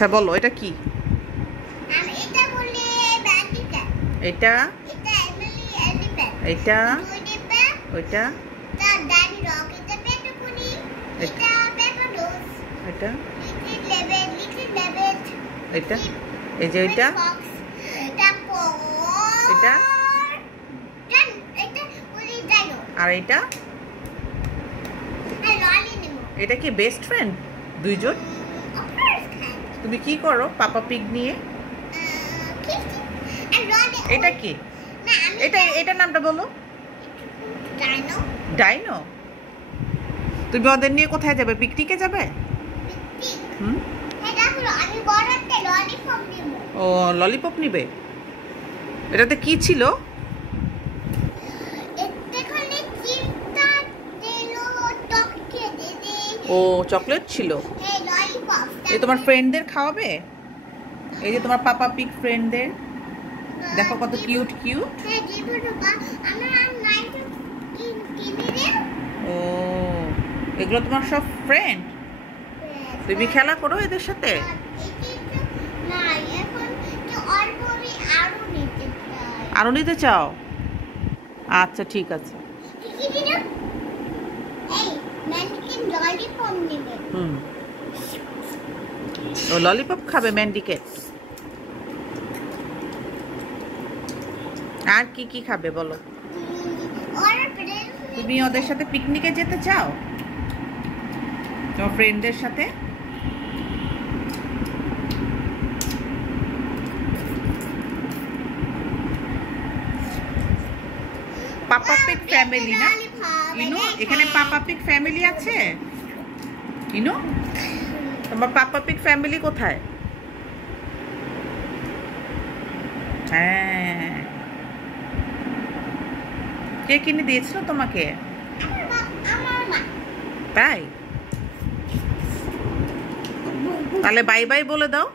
আচ্ছা বলো এটা কি? এটা এটা ওইটা এটা এটা এই যে ওইটা এটা আর এটা এটা কি বেস্ট ফ্রেন্ড দুইজন? তুমি কি করো পাপা পিগ নিয়ে? এটা কি? এটা নামটা বলো। ডাইনো। তুমি ওদের নিয়ে কোথায় যাবে? পিকনিকে যাবে? ও ললিপপ নিবে। এটাতে কি ছিল? ও চকলেট ছিল। এই তোমার ফ্রেন্ডদের খাওয়াবে? এই যে তোমার পাপা পিগ ফ্রেন্ডদের দেখো কত কিউট কিউট। ও এগুলো তোমার সব ফ্রেন্ড? তুমি খেলা করো এদের সাথে? আরো নিতে চাও? আচ্ছা ঠিক আছে। ও ললিপপ খাবে ম্যান্ডিকেট। আর কি কি খাবে বলো? তুমি ওদের সাথে পিকনিকে যেতে চাও তোমার ফ্রেন্ডদের সাথে? পাপা পিগ ফ্যামিলি না ইনো? এখানে পাপা পিগ ফ্যামিলি আছে ইনো? তোমার পাপা পিগ ফ্যামিলি কোথায়? হ্যাঁ কে কিনে দিয়েছিল তোমাকে? তাই? তাহলে বাই বাই বলে দাও।